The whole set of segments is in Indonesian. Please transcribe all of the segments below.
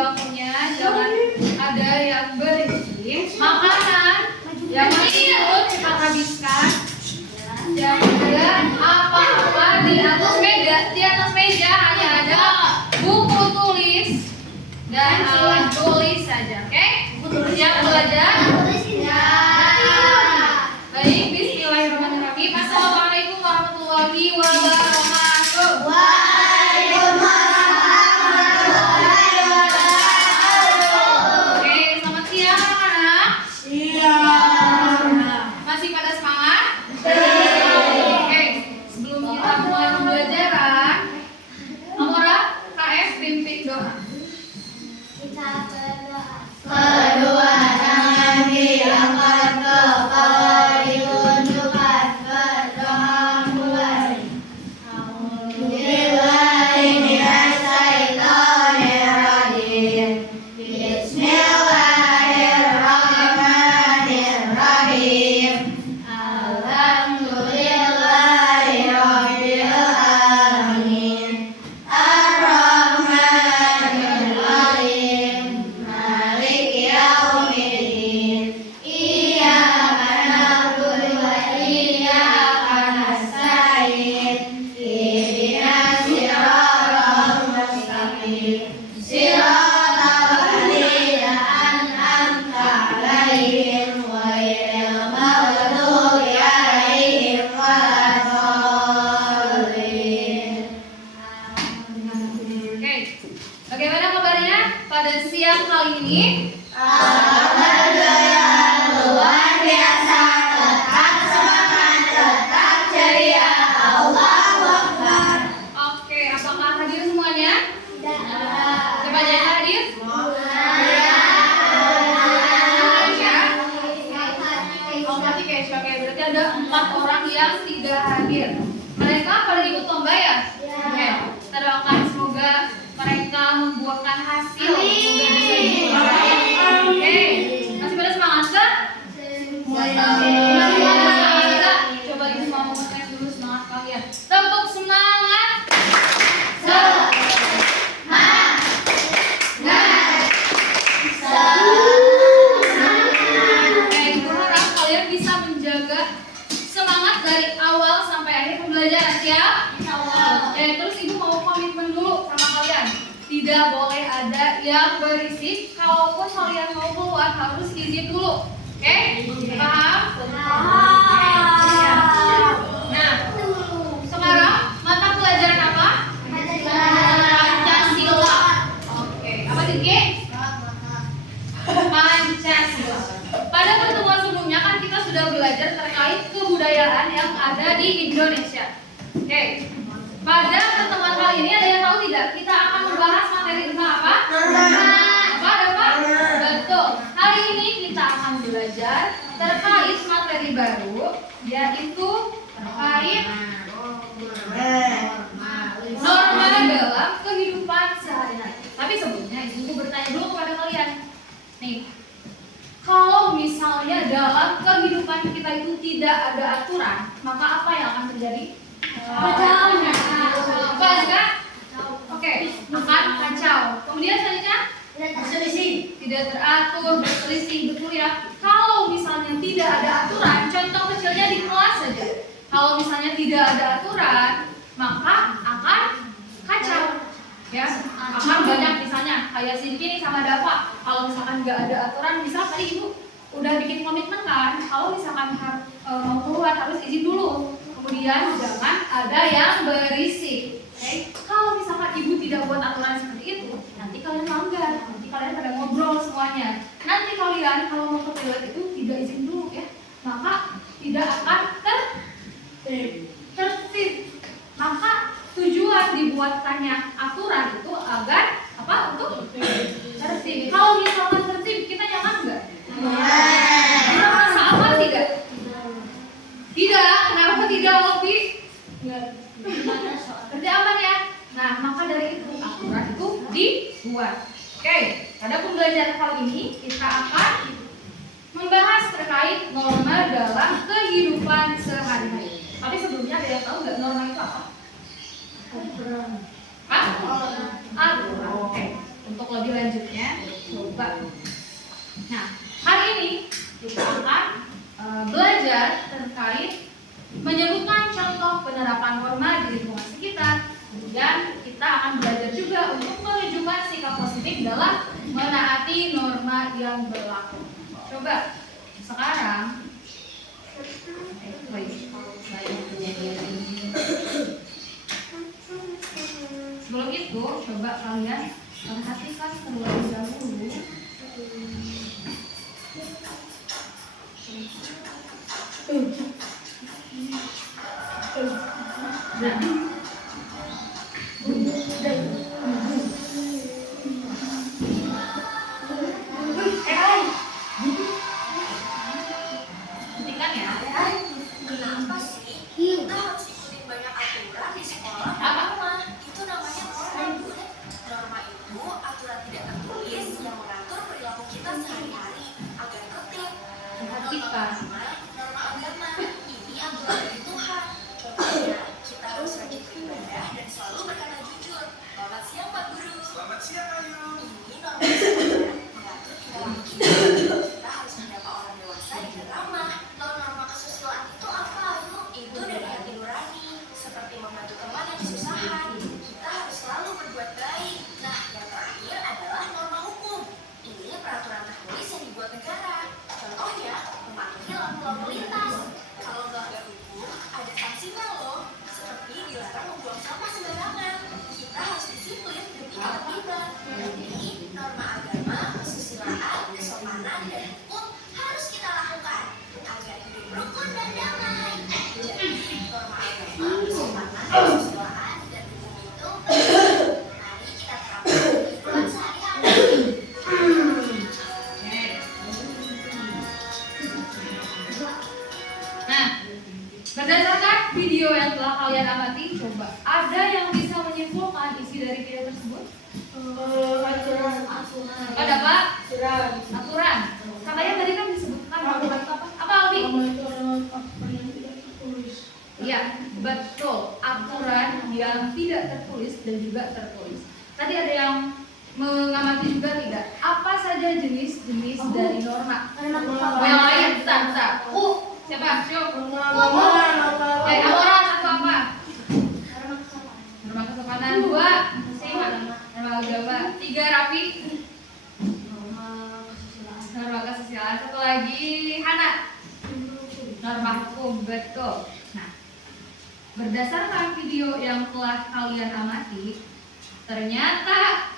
sembangkonya jangan ada yang berisi. Makanan yang masih ikut kita habiskan. Jangan ada apa-apa di atas meja. Di atas meja hanya ada buku tulis dan alat tulis saja. Oke? Siap belajar? Ya. Baik, bismillahirrahmanirrahim. Assalamualaikum warahmatullahi wabarakatuh. Oke, selamat siang anak-anak. Masih pada semangat? Oke, sebelum kita mulai pembelajaran, Amora, KF pimpin doa. Kita berdoa. Kedua tangan diangkat ke kepala, ditunjukkan berdoa mulai. Alhamdulillahi minasyaitonirrajim. Bismillahirrahmanirrahim. Alhamdulillahi rabbil alamin. Ar-Rahmanir Rahim. Maliki yaumiddin. Iyyaka na'budu wa iyyaka nasta'in. Ihdinas siratal mustaqim. Siratal ladzina an'amta 'alaihim ghairil maghdubi 'alaihim waladdallin. Oke, bagaimana kabarnya pada siang kali ini? Alhamdulillah, luar biasa, tetap semangat, tetap ceria. Allahu Akbar. Oke, apakah hadir semuanya? Coba jadi hadir. Oh, mati Kesha. Oke, berarti ada 4 orang yang tidak hadir. Mereka pada ikut lomba ya? Oke, kita doakan semoga mereka membuahkan hasil. Semoga bisa dijuara. Oke, masih pada semangat kan? Masih pada semangat kan? Coba ibu mau ngetes dulu semangat kalian. Tepuk semangat. Ibu harap kalian bisa menjaga semangat dari awal sampai akhir pembelajaran, siap? Terus ibu mau komitmen dulu sama kalian. Tidak boleh ada yang berisik. Kalaupun kalian mau keluar harus izin dulu. Oke? Paham? Nah, sekarang mata pelajaran apa? Pancasila. Oke, apa sih, Ki? Pancasila. Pada pertemuan sebelumnya kan kita sudah belajar terkait kebudayaan yang ada di Indonesia. Oke. Pada pertemuan kali ini ada yang tahu tidak? Kita akan membahas materi tentang apa? Apa? Betul. Hari ini kita akan belajar terkait materi baru, yaitu terkait norma dalam kehidupan sehari-hari. Tapi sebelumnya ibu bertanya dulu kepada kalian. Nih, kalau misalnya dalam kehidupan kita itu tidak ada aturan, maka apa yang akan terjadi? Kacau. Oke, akan kacau. Kemudian selanjutnya berselisih, tidak teratur, berselisih, betul ya. Kalau misalnya tidak ada aturan, contoh kecilnya di kelas saja. Kalau misalnya tidak ada aturan, maka akan kacau. Ya, akan banyak misalnya kayak Sinki sama Dava. Kalau misalkan nggak ada aturan, misal tadi ibu udah bikin komitmen kan, kalau misalkan mau keluar harus izin dulu. Kemudian jangan ada yang berisik. Oke? Kalau misalkan ibu tidak buat aturan seperti itu, nanti kalian langgar, nanti kalian pada ngobrol semuanya. Nanti kalian kalau mau ke toilet itu tidak izin dulu ya, maka tidak akan tertib. Maka tujuan dibuatkannya aturan itu agar apa? Untuk tertib. Kalau misalkan tertib, kita nyaman nggak? Merasa aman tidak? Tidak. Kenapa tidak, Lopi? Berarti aman ya? Nah, maka dari itu aturan itu dibuat. Oke, pada pembelajaran kali ini kita akan membahas terkait norma dalam kehidupan sehari-hari. Tapi sebelumnya ada yang tahu nggak norma itu apa? Aturan. Oke. Untuk lebih lanjutnya, coba. Nah, hari ini kita akan belajar terkait menyebutkan contoh penerapan norma di lingkungan sekitar. Kemudian kita akan belajar juga untuk menunjukkan sikap positif dalam menaati norma yang berlaku. Coba sekarang sebelum itu coba kalian perhatikan terlebih dahulu perhatikan ya. Kenapa sih kita harus ikutin banyak aturan di sekolah? Norma itu namanya norma, Bun. Norma itu aturan tidak tertulis yang mengatur perilaku kita sehari-hari agar tertib. Perhatikan. Norma agama ini aturan dari Tuhan. Contohnya, kita harus rajin beribadah dan selalu berkata jujur. Selamat siang, Pak Guru. Selamat siang, Ayu. Ini norma agama mengatur perilaku kita. Kita harus menyapa orang dewasa dengan ramah. Lalu norma kesusilaan itu apa, Ayu? Itu dari hati nurani, seperti membantu teman yang kesusahan. Kita harus selalu berbuat baik. Nah, yang terakhir adalah norma hukum. Ini peraturan tertulis yang dibuat negara. Contohnya, mematuhi lampu-lampu lintas. Kalau melanggar hukum, ada sanksinya loh. Seperti dilarang membuang sampah sembarangan. Kita harus disiplin demi ketertiban. Jadi, norma agama, kesusilaan, kesopanan, dan hukum harus kita lakukan agar hidup rukun dan damai. Jadi, norma agama, kesopanan, kesusilaan, dan hukum itu mari kita terapkan di kehidupan sehari-hari. Nah, berdasarkan video yang telah kalian amati, coba ada yang bisa menyimpulkan isi dari video tersebut? Ada apa? Aturan. Katanya tadi kan disebutkan apa? Apa Aldi? Iya, betul. Aturan yang tidak tertulis dan juga tertulis. Tadi ada yang mengamati juga tidak? Apa saja jenis-jenis dari norma? Oh, yang lain, bentar. Siapa? Syuk. Aturan satu apa? Norma kesopanan. 2, Sima. Norma agama. 3, Raffi. Norma kesusilaan. 1 lagi, Hana. Norma hukum, betul. Nah, berdasarkan video yang telah kalian amati, ternyata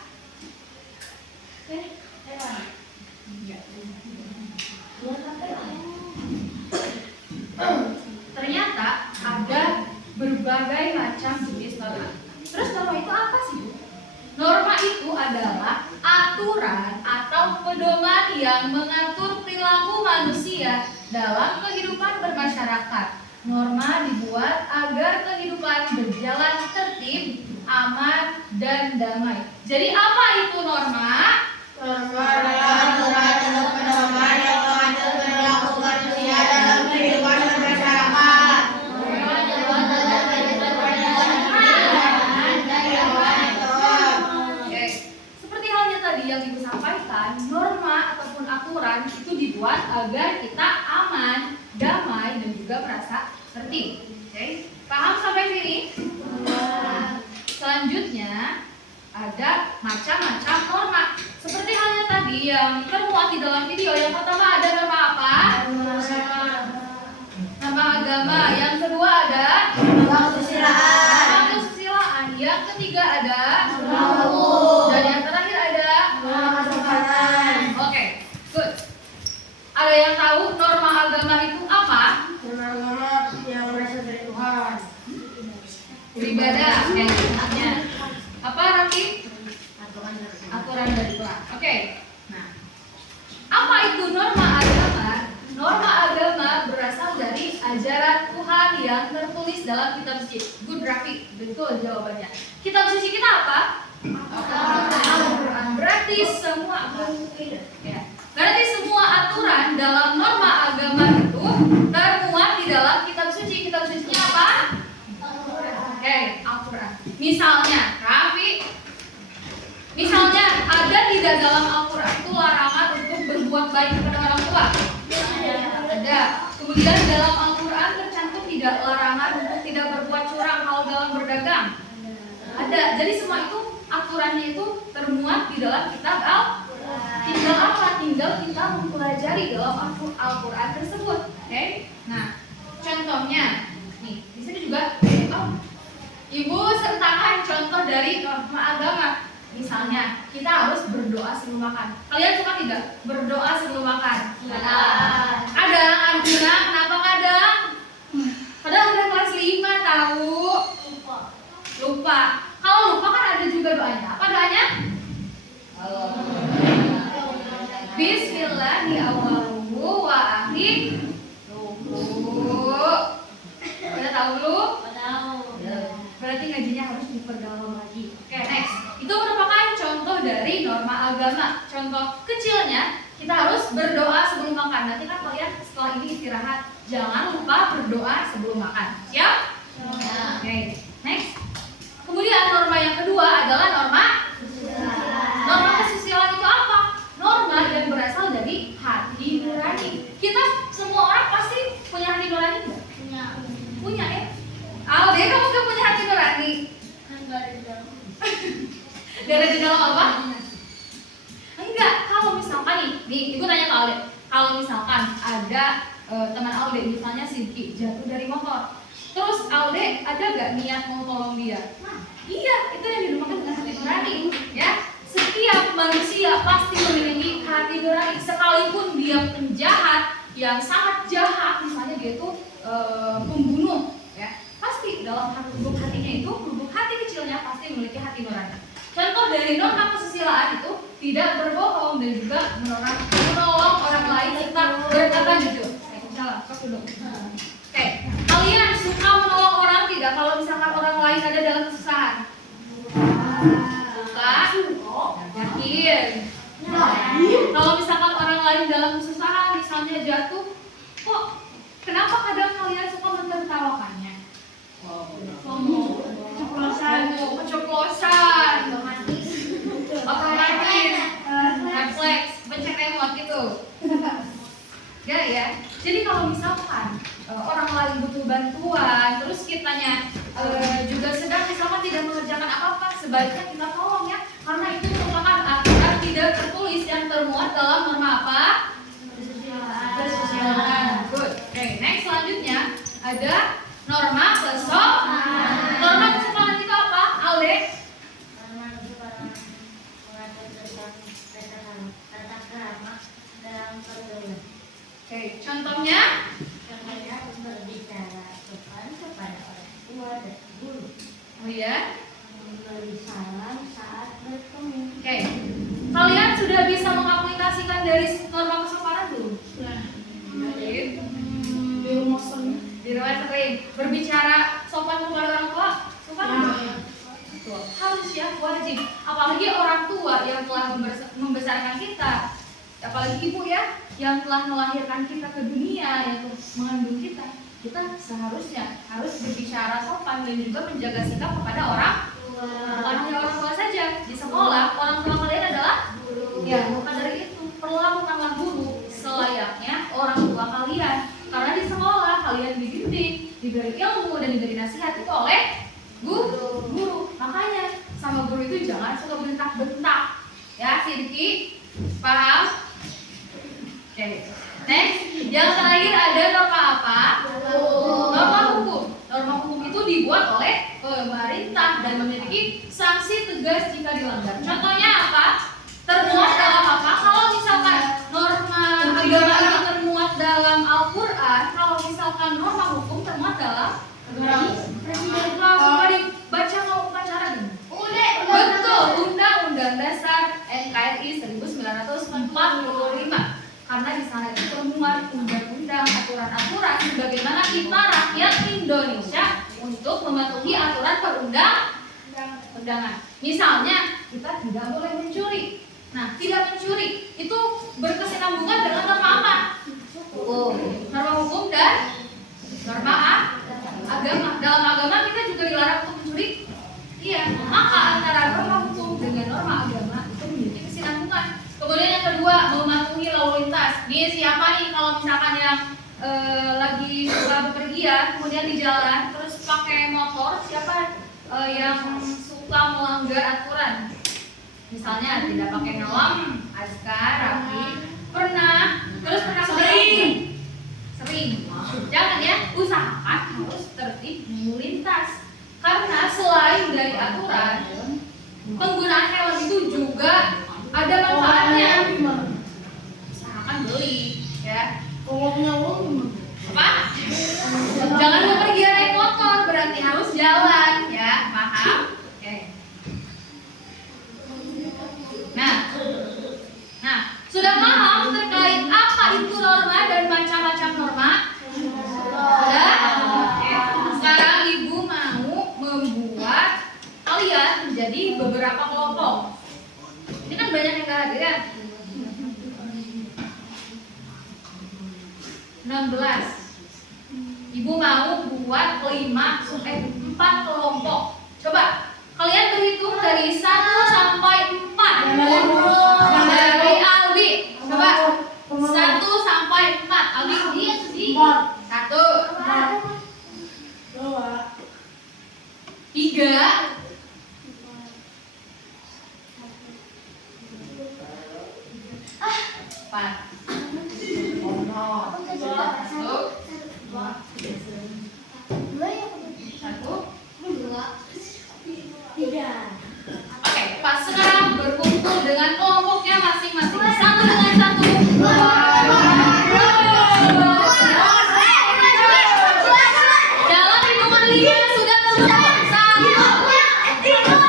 ternyata ada berbagai macam jenis norma. Terus norma itu apa sih, Bu? Norma itu adalah aturan atau pedoman yang mengatur perilaku manusia dalam kehidupan bermasyarakat. Norma dibuat agar kehidupan berjalan tertib, aman, dan damai. Jadi apa itu norma? Norma adalah aturan atau pedoman yang mengatur perilaku manusia dalam kehidupan bermasyarakat. Oke. Seperti halnya tadi yang Ibu sampaikan, norma ataupun aturan itu dibuat agar kita aman, damai, dan juga merasa tertib. Oke. Paham sampai sini? Selanjutnya ada macam-macam norma. Seperti halnya tadi yang termuat di dalam video. Yang pertama ada norma apa? Norma agama. Yang kedua ada Norma kesusilaan. norma kesusilaan. Yang ketiga ada Norma hukum. dan yang terakhir ada Norma kesopanan. Oke, good. Ada yang tahu norma agama itu apa? Norma agama yang berasal dari Tuhan. Beribadah. Apa Raffi? Aturan dari Tuhan. Oke. Nah, apa itu norma agama? Norma agama berasal dari ajaran Tuhan yang tertulis dalam kitab suci. Good Raffi, betul jawabannya. Kitab suci kita apa? Al-Quran. Berarti semua ya. Berarti semua aturan dalam norma agama itu termuat di dalam kitab suci. Kitab sucinya apa? Oke, Al-Quran. Misalnya, Raffi, misalnya ada di tidak larangan untuk tidak berbuat curang kalau dalam berdagang? Ada. Jadi semua itu aturannya itu termuat di dalam kitab Tinggal apa? Tinggal kita mempelajari dalam Al-Quran tersebut. Oke? Nah, contohnya nih, di sini juga Ibu sertakan contoh dari norma agama. Misalnya, kita harus berdoa sebelum makan. Kalian suka tidak berdoa sebelum makan? Kadang Arjuna, kenapa kadang? Kadang udah kelas 5 tahu. Lupa. Kalau lupa kan ada juga doanya. Apa doanya? Bismillahirrahmanirrahim wa akhiruhu. Udah tahu belum? Berarti ngajinya harus diperdalam lagi. Oke, next. Itu merupakan contoh dari norma agama. Contoh kecilnya, kita harus berdoa sebelum makan. Nanti kan kalian setelah ini istirahat, jangan lupa berdoa sebelum makan. Siap? Oke, next. Kemudian norma yang kedua adalah norma kesusilaan. Itu apa? Norma yang berasal dari hati nurani. Kita semua orang pasti punya hati nurani enggak? Punya ya? Alde, kamu gak punya hati nurani? Gak ada di dalam apa? Enggak, kalau misalkan nih, ibu tanya ke Alde. Kalau misalkan ada teman Alde, misalnya Sidki, jatuh dari motor. Terus Alde ada gak niat mau tolong dia? Iya, itu yang dinamakan dengan hati nurani. Ya, setiap manusia pasti memiliki hati nurani. Sekalipun dia penjahat yang sangat jahat, misalnya dia itu pembunuh, ya, pasti dalam lubuk hatinya itu, lubuk hati kecilnya pasti memiliki hati nurani. Contoh dari norma kesusilaan itu tidak berbohong dan juga menolong orang lain serta berkata jujur. Salah, Oke, kalian suka menolong orang tidak kalau misalkan orang lain ada dalam kesusahan? Suka? Yakin? Kalau misalkan orang lain dalam kesusahan, misalnya jatuh, kok kenapa kadang kalian suka menertawakannya? Keceplosan, otomatis, refleks, pencet remote gitu. Ya. Jadi kalau misalkan orang lain butuh bantuan, terus kitanya juga sedang misalkan tidak mengerjakan apa-apa, sebaiknya kita tolong ya, karena itu merupakan aturan tidak tertulis yang termuat dalam norma apa? Kesusilaan. Good. Oke, next selanjutnya ada norma kesopanan. Norma kesopanan itu apa, Alde? Oke, contohnya? Berbicara sopan kepada orang tua dan guru. Oh ya? Memberi salam saat bertemu. Oke, kalian sudah bisa mengaplikasikan dari norma kesopanan belum? Di rumah sering berbicara sopan kepada orang tua, sopan nggak? Harus ya, wajib. Apalagi orang tua yang telah membesarkan kita, apalagi ibu ya, yang telah melahirkan kita ke dunia, yang telah mengandung kita. Kita seharusnya harus berbicara sopan dan juga menjaga sikap kepada orang tua. Bukan hanya orang tua saja, di sekolah orang tua kalian adalah guru. Ya, bukan dari itu, perlakukanlah guru selayaknya orang tua kalian. Karena di sekolah kalian dididik, diberi ilmu dan diberi nasihat itu oleh guru. Makanya sama guru itu jangan suka bentak-bentak. Ya, Sidki, paham? Oke. Next, yang terakhir ada norma apa? Norma hukum. Norma hukum itu dibuat oleh pemerintah dan memiliki sanksi tegas jika dilanggar. Contohnya apa? Termuat dalam apa? Kalau misalkan norma agama itu termuat dalam Al-Quran, kalau misalkan norma hukum termuat dalam Presiden. Kalau dibaca mau upacara gini? Betul, Undang-Undang Dasar NKRI 1945. Karena di sana itu termuat undang-undang, aturan-aturan bagaimana kita rakyat Indonesia untuk mematuhi aturan perundang-undangan. Misalnya kita tidak boleh mencuri. Nah, tidak mencuri itu berkesinambungan dengan norma apa? Norma hukum dan norma agama. Dalam agama kita juga dilarang untuk mencuri. Iya, maka antara norma hukum dengan norma agama itu memiliki kesinambungan. Kemudian yang kedua, mematuhi lalu lintas. Nih siapa nih kalau misalkan yang lagi bepergian, kemudian di jalan terus pakai motor, siapa yang suka melanggar aturan? Misalnya tidak pakai helm, Askar, Raffi, pernah, terus pernah sering. Jangan ya, usahakan harus tertib lalu lintas. Karena selain dari aturan, penggunaan helm itu juga ada manfaatnya. Usahakan beli, ya. Apa? Jangan bepergian naik motor, berarti harus jalan, ya, paham? Oke. Nah, sudah paham terkait apa itu norma dan macam-macam norma? Sudah? Oke. Sekarang Ibu mau membuat kalian menjadi beberapa kelompok. Ini kan banyak yang gak hadir ya? 16. Ibu mau buat 4 kelompok. Coba kalian berhitung dari 1 sampai 4. Dari Aldi. Coba 1 sampai 4. Aldi di 1, 3, 4. Oke, pas sekarang berkumpul dengan kelompoknya masing-masing. Satu dengan satu. Dalam hitungan 5 sudah selesai. 1, 2, 3, 4, 5.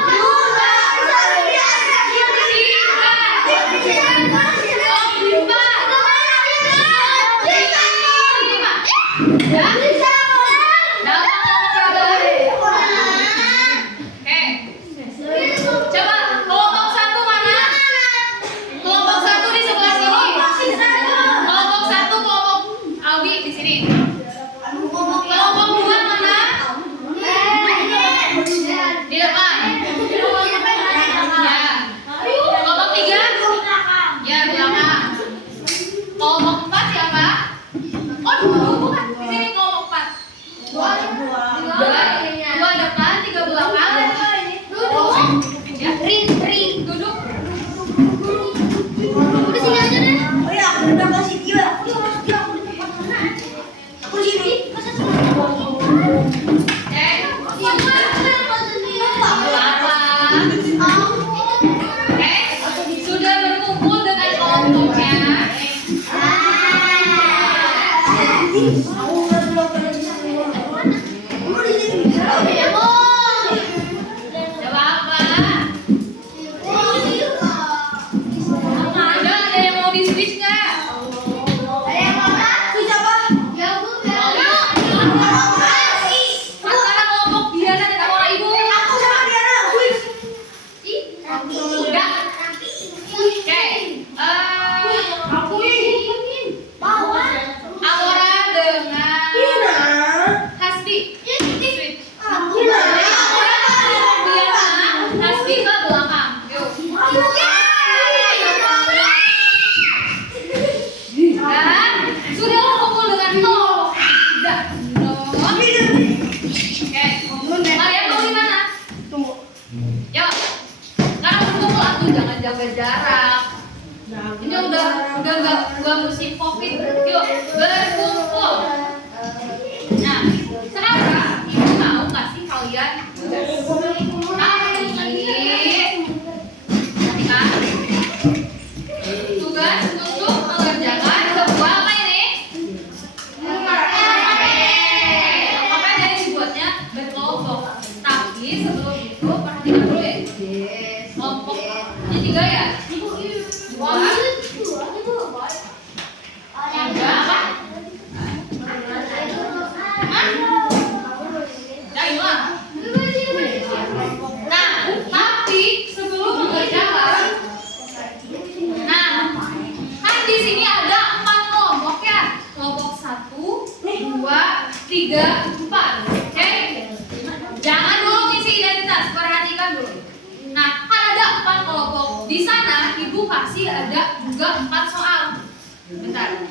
Ya? Coba kelompok 1 mana? Kelompok 1 di sebelah sini. Kelompok 1 kelompok Albi di sini. Kelompok 2 mana? Di depan. Ya. Kelompok 3? Ya, belakang. Kelompok 4 siapa? Oh, bukan. Di sini kelompok 4. 2 depan, 3 belakang. Ya, ring, duduk. Udah sini aja deh. Oh ya, aku udah kasih dia. Aku di sini. Sudah berkumpul dengan kelompoknya. Coba apa? Udah ada yang mau di switch nggak? Sekarang kelompok Diana dan Amora Ibu. Enggak. Oke. Amora dengan Hasbi. Switch. Diana, Hasbi ke belakang. Yuk. Dan sudah berkumpul dengan kelompok 3. Oke. Kalian mau di mana? Yuk. Sekarang berkumpul atuh, jangan jaga jarak. Ini udah gak musim Covid. Yuk, berkumpul. Nah, sekarang Ibu mau kasih kalian tugas. Tugas untuk mengerjakan sebuah apa ini? Apa jadi dibuatnya berkelompok. Tapi sebelum itu perhatikan dulu ya. Kelompok ini 3 ya? 2, 3 apa? Ya, hilang. Nah, tapi sebelum mengerjakan, kan di sini ada 4 kelompok ya. Kelompok 1, 2, 3, 4. Oke? Jangan dulu ngisi identitas, perhatikan dulu. Nah, kan ada 4 kelompok. Di sana Ibu kasih ada juga 4 soal. Bentar.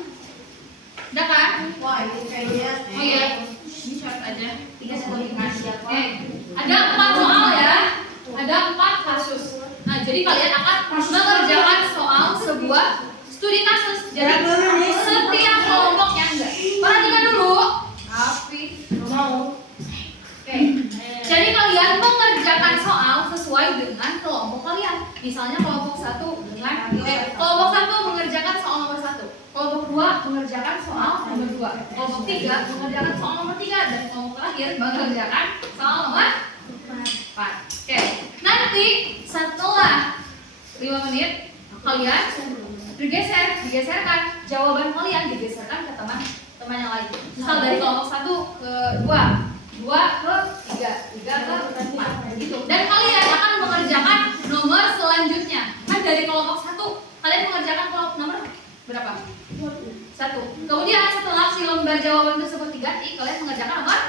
Udah kan? Wah, ini kayaknya. Oh iya, ini short aja. 3 sertifikasi. Oke, ada 4 soal ya. Ada 4 kasus. Nah, jadi kalian akan mengerjakan soal sebuah studi kasus. Jadi setiap kelompoknya enggak. Perhatikan dulu. Tapi Mau. oke. Jadi kalian mengerjakan soal sesuai dengan kelompok kalian. Misalnya kelompok 1 dengan kelompok 1 mengerjakan soal nomor 1. Kelompok 2 mengerjakan soal nomor 2. Kelompok 3 mengerjakan soal nomor 3 dan kelompok terakhir mengerjakan soal nomor 4. Oke. Nanti setelah 5 menit kalian digeserkan jawaban kalian digeserkan ke teman yang lain. Misal dari kelompok 1 ke 2, 2 ke 3, 3 ke 4 gitu. Dan kalian akan mengerjakan nomor selanjutnya. Kan dari kelompok 1 kalian mengerjakan kelompok nomor berapa? 1. Kemudian setelah si lembar jawaban tersebut diganti, kalian mengerjakan nomor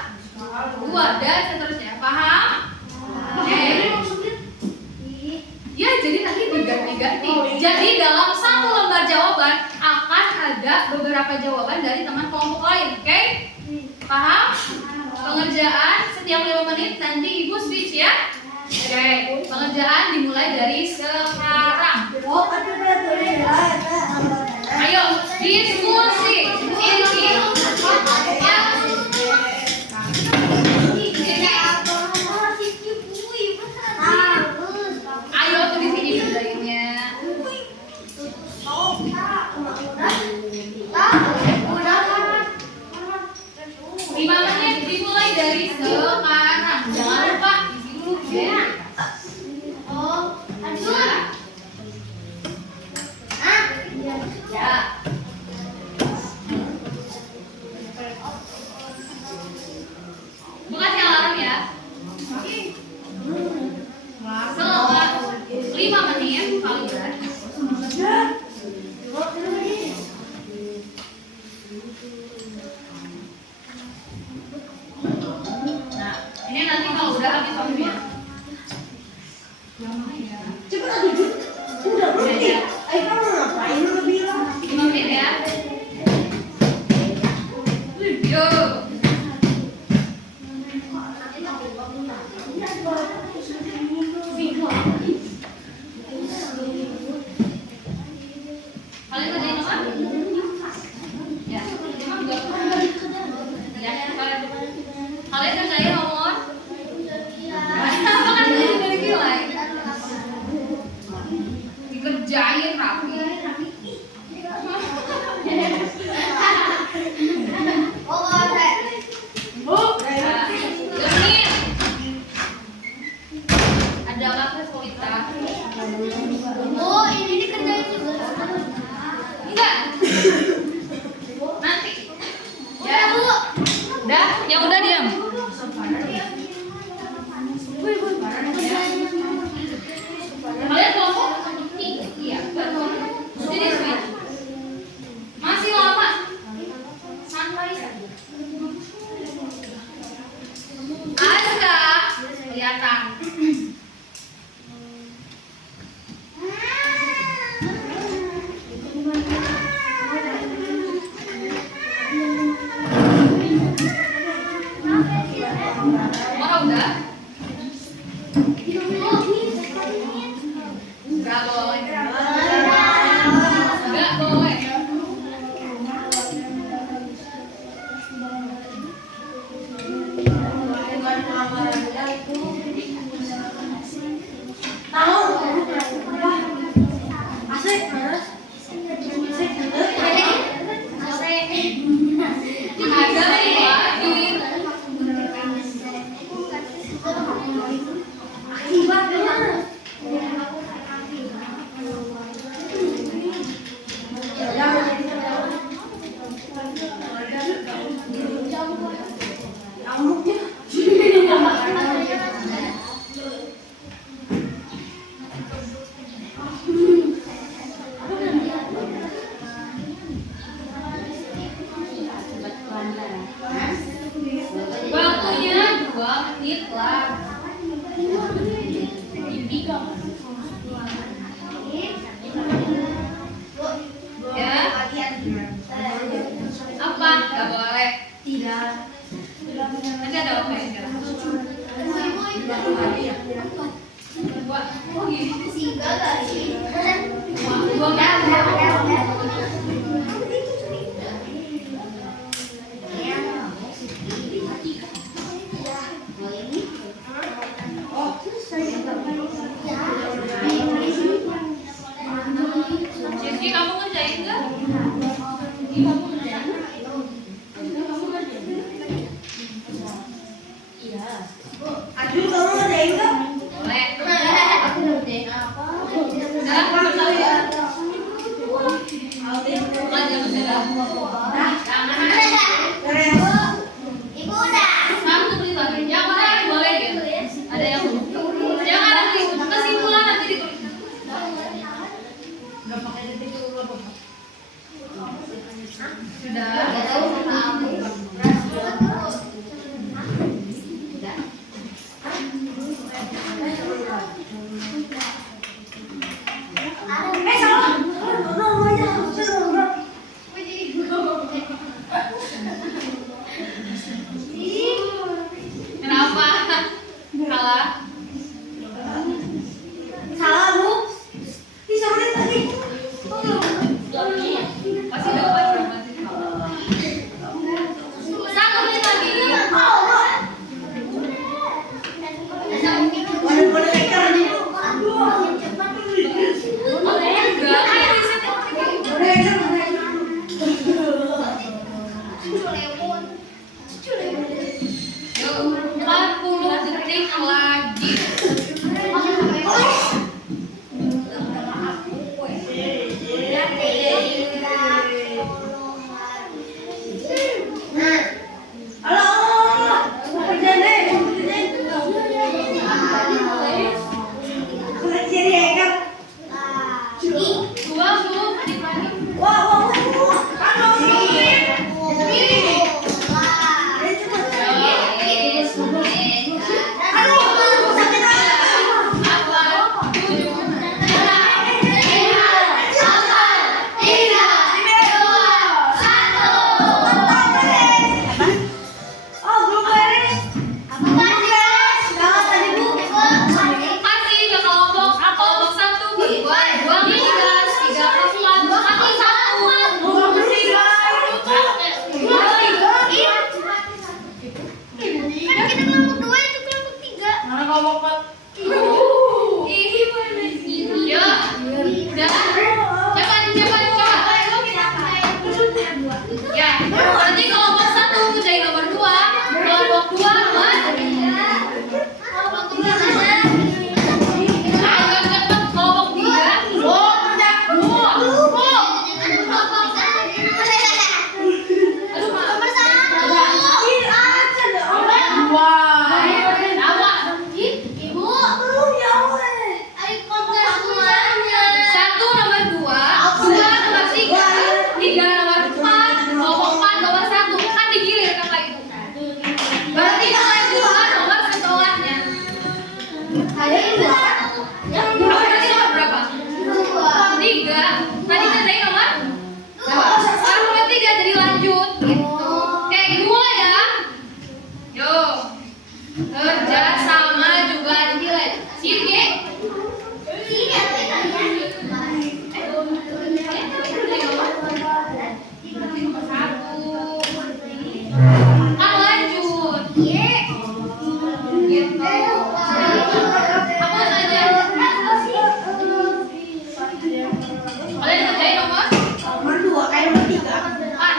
2 dan seterusnya. Paham? Oke. Ya, jadi nanti diganti-ganti. Jadi dalam satu lembar jawaban akan ada beberapa jawaban dari teman kelompok lain, oke? Paham? Pengerjaan setiap 5 menit nanti ibu switch ya. Oke, pengerjaan dimulai dari sekarang. Ayo diskusi ini ya. Ayo tuh di sini belajarnya. 5 menit dimulai dari sekarang. Jangan lupa isi dulu ya. Ya. Bukan alarm ya. Selama 5 menit kalian. Nah, ini nanti kalau udah habis waktunya. Cepat atuh. Udah berhenti. Ayo kamu ngapain lu bilang? 5 menit ya. Yo. Kalian kerjain apa? Ya, emang enggak. Ya, kalian kerjain nomor. Apa kan dari nilai? Dikerjain rapi. Ada apa kesulitan? Oh, ini dikerjain juga. Enggak. Nanti. Ya, Bu. Udah, yang udah diam. Kalian kelompok? Iya. Sini switch. Rizky, kamu ngerjain nggak? Aju, kamu ngerjain nggak? Boleh. Aku ngerjain apa? Udah, betul ya. Lanjut ke dalam. Ibu udah. Kamu tulis lagi. Yang mana yang boleh ya? Ada yang nanti kesimpulan nanti ditulis. Sudah. Kenapa? Kalah. Salah lu. Disuruhin tadi. Pasti dapat berapa sih? Satu menit lagi. Boleh leker nih. Enggak, kayak di sini. Boleh leker. Yuk, 40 detik lagi. Halo. Kerjaan deh. Aku lagi jadi hacker. Dua, adik lagi. Wah. Halo. Aduh, sakit banget. Apa? 7. Oh, belum beres. Jangan tadi Bu. Kasih ke kelompok 1, kedua, 2, 3, 3, 4, kasih 1. Belum bersih, guys. Mana kelompok 4? Ini mana sih? Ya, udah. Cepat. Ya, berarti kelompok 1 jadi nomor 2, kelompok 2 nomor. Ayo cepat kelompok 3. Satu nomor 2, 2 nomor 3, 3 nomor 4, kelompok 4 nomor 1. Kan digilir kakak itu. Berarti kakak itu nomor setelahnya. Kamu tadi nomor berapa? 3. Tadi kerjain nomor 2. Sekarang nomor 3 jadi lanjut. Oke, ibu mulai ya. Yuk. Kerja sama juga dinilai. Sip, Ge. Kan lanjut. Gitu. Hapus aja. Kalian kerjain nomor? Nomor 2, kayak nomor 3. Kan.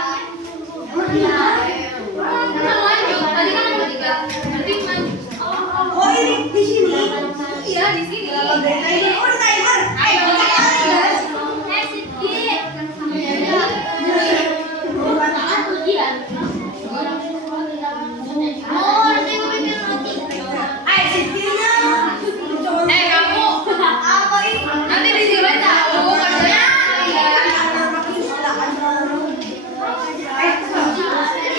Kan lanjut. Tadi kan nomor 3. Nanti lanjut. Oh, ini di sini. Iya, di sini. Oh, di timer. Ayo, guys. Ayo, sipilnya. kamu. Nanti di sini tahu kerjanya. Ayo,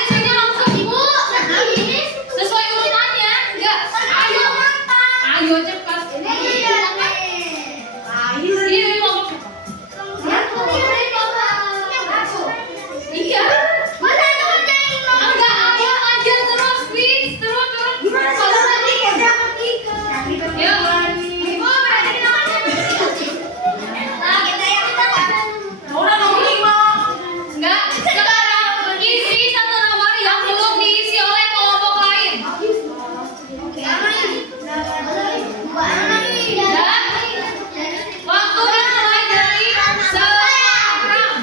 Desainnya langsung Ibu. Sesuai urutannya. Enggak. Ayo cepat. Ini kelompok siapa? Iya. Enggak, ayo aja terus, please. Terus. Yuk. Enggak, sekarang isi satu nomor yang belum diisi oleh kelompok lain. Dan waktu dimulai dari sekarang.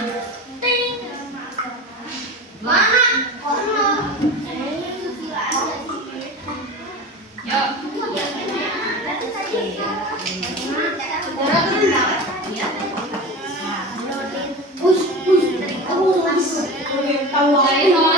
Yuk. Dari nomor.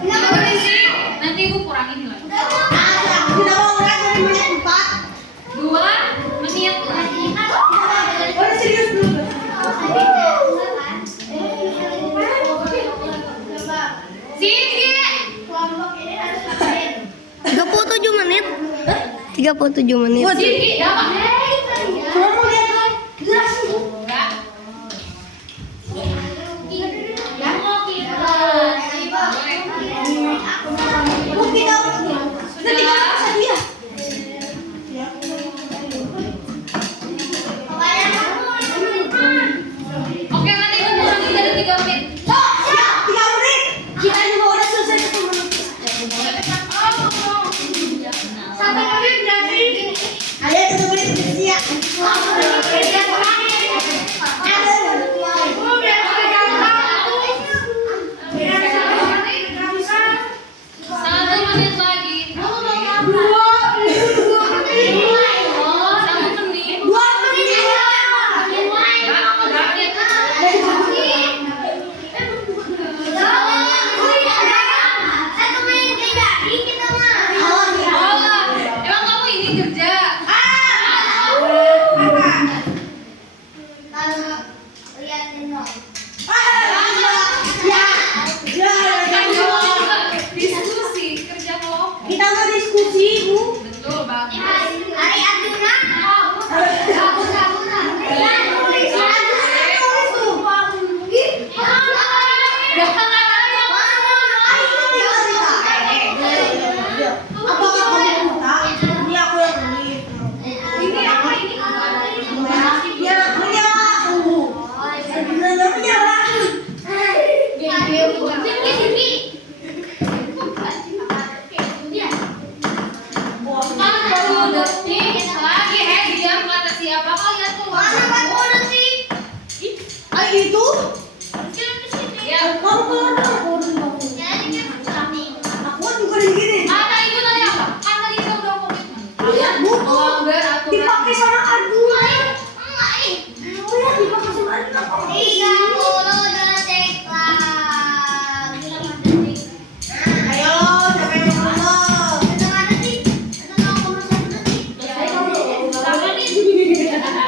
Jangan nanti Ibu kurangin nilai. 2 menit lagi. Sini. 37 menit. 37 menit. Sini, dapat. Oke, nanti Ibu kurangin dari 3 menit. Ada 1 menit. itu. Ya. Kamu keluar dong. Aku juga di sini. Mana ibu tadi apa? Kan tadi kita udah komitmen. Kalian Buku. melanggar aturan. Dipakai sama Adu. Oh ya, dipakai sama Adu. Ayo, siapa yang mau ngomong?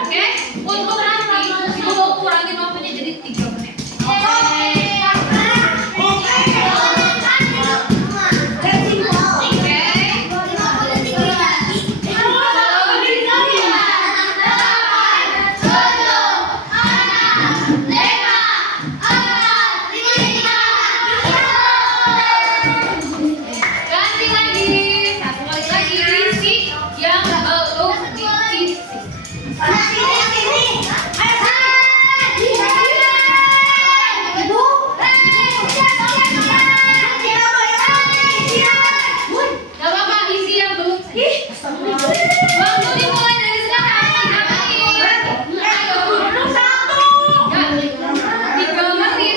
Oke, untuk nanti ibu mau kurangin waktunya jadi 3 menit. Ganti lagi, satu kali lagi isi yang belum diisi. Gak apa-apa, isi yang belum. Waktu dimulai dari sekarang. Ayo. Ya, 3 menit.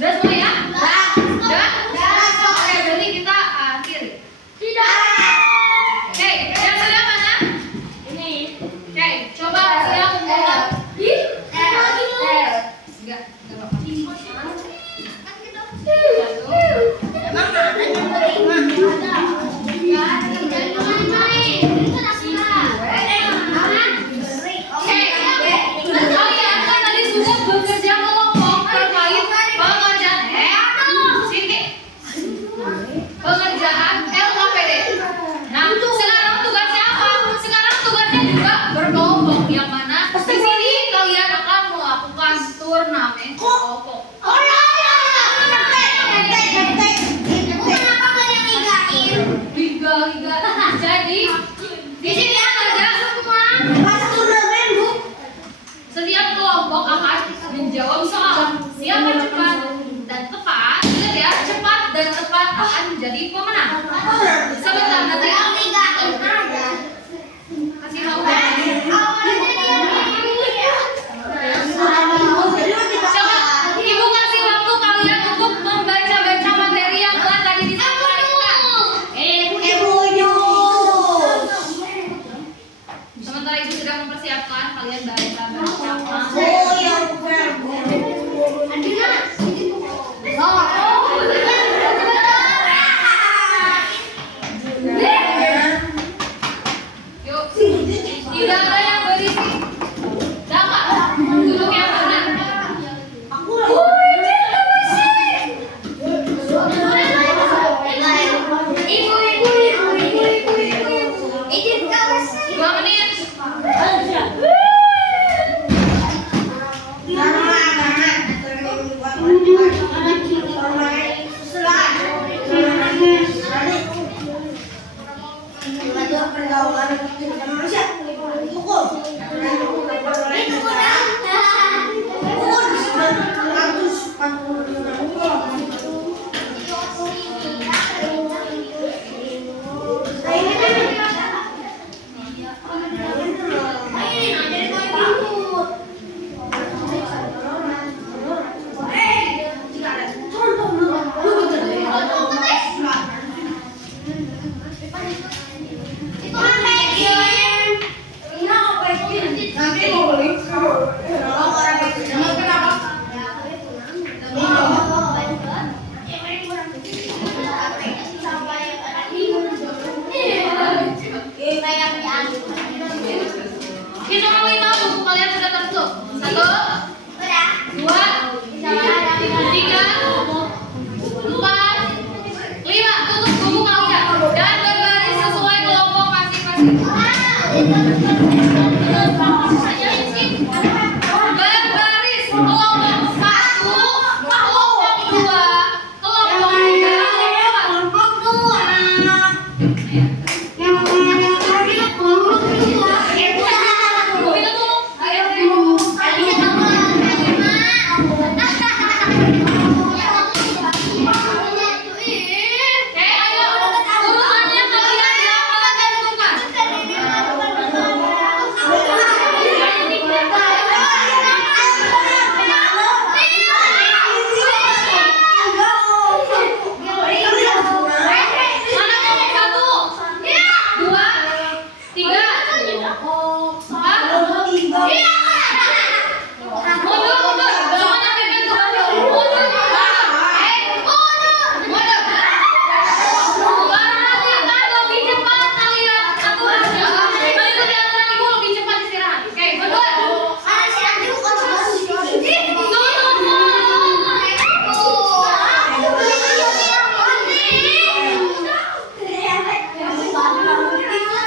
Udah semua ya? Udah? Oke, berarti kita akhiri. Oke, yang sudah mana? Ini. Oke, coba siap mulai. Enggak kalian kan tadi sudah bekerja kelompok terkait pengerjaan LKPD. Nah, sekarang tugasnya apa? Sekarang tugasnya juga berkelompok, yang mana di sini kalian akan melakukan turnamen kelompok. Liga. Jadi di sini ada setiap kelompok akan menjawab soal. Siapa cepat dan tepat, ingat ya, cepat dan tepat akan menjadi pemenang. Sebentar, nanti kasih tahu. Coba ibu kasih waktu kalian untuk membaca-baca materi yang telah tadi disampaikan. Sementara ibu sedang mempersiapkan, kalian baca-baca. ayo urutannya kalian silakan tentukan. Mana nomor 1, 2, 3, 4. Mundur. Semuanya pimpin tuh. Mundur. Mundur. Karena nanti akan lebih cepat kalian aturannya. Mengikuti aturan ibu lebih cepat istirahat. Oke, mundur.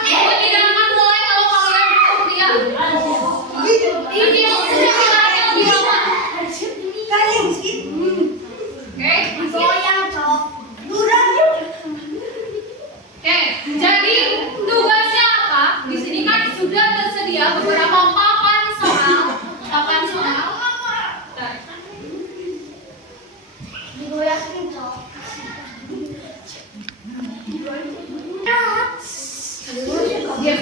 Aku tidak akan mulai kalau kalian belum diam. Nanti mau istirahatnya lebih lama. Oke, jadi tugasnya apa? Di sini kan sudah tersedia beberapa papan soal. Bentar. Diam.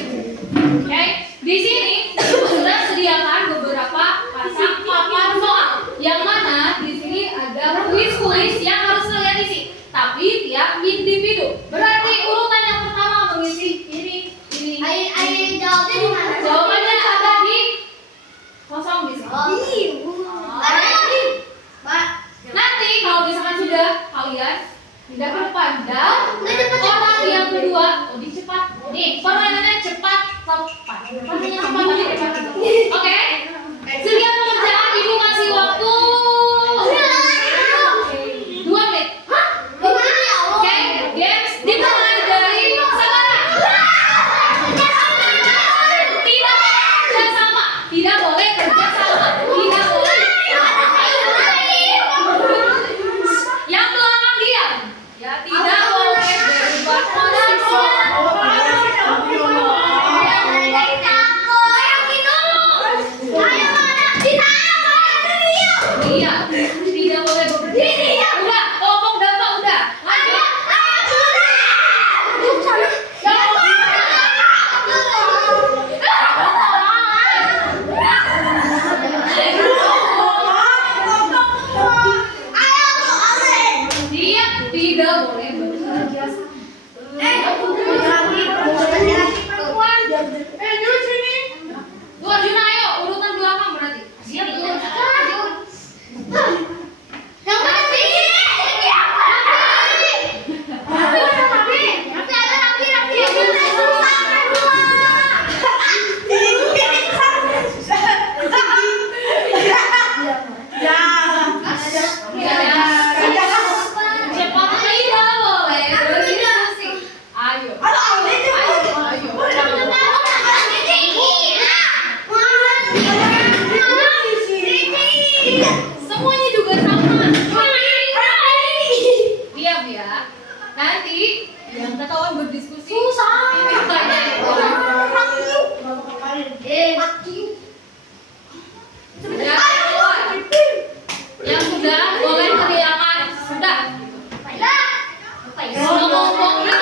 Oke, di sini sudah sediakan beberapa pasang papan soal. Yang mana di sini ada kuis-kuis yang harus kalian isi. Tapi tiap individu. Berarti urutan yang pertama mengisi ini. Jawabannya ada di kosong di sini. Nanti kalau misalkan sudah kalian pindah ke depan dan orang yang kedua lebih cepat. Nih, permainannya cepat tepat. Permainannya cepat tapi cepat. Oke. Setiap pekerjaan ibu kasih waktu 2 menit. Oke, games dimulai dari sekarang. Tidak kerja sama, tidak boleh kerja sama, tidak boleh. Yang belakang diam. Ya, tidak boleh berubah posisi. Iya, tidak boleh berdiri. Udah, kelompok Dava udah. Lanjut. Dia tidak boleh bekerja sama. Lu Arjuna, ayo urutan belakang berarti. Siap belum? Cepat tidak boleh berdiskusi. Ayo. Semuanya juga sama. Diam ya. Nanti yang ketahuan berdiskusi. Banyak orang. Yang sudah boleh teriakan sudah. Ngomong-ngomongnya.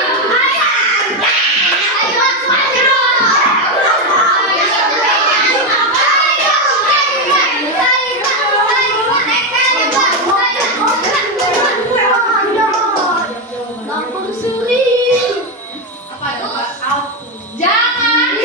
Apa itu, Pak? Jangan.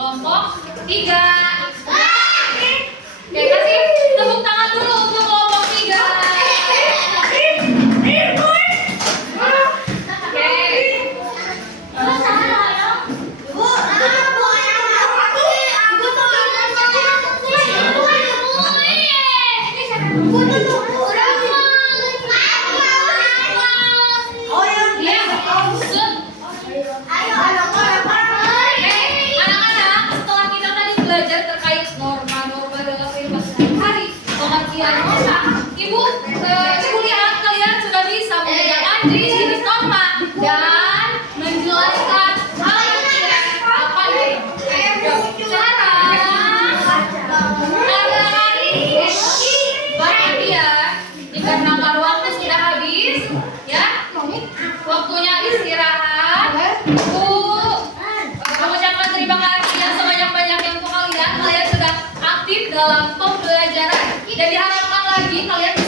kelompok 3. Oke, kasih tepuk tangan dulu untuk kelompok 3. Anak-anak, setelah kita tadi belajar terkait norma-norma dalam kehidupan sehari-hari, pengertian norma, ibu lihat kalian sudah bisa membedakan jenis-jenis norma dan menjelaskan pengertian apa itu. Sekarang hari ini perhatian, dikarenakan waktu sudah habis, ya, waktunya istirahat. Mengucapkan terima kasih yang sebanyak-banyaknya untuk kalian. Kalian sudah aktif dalam pembelajaran dan diharapkan lagi kalian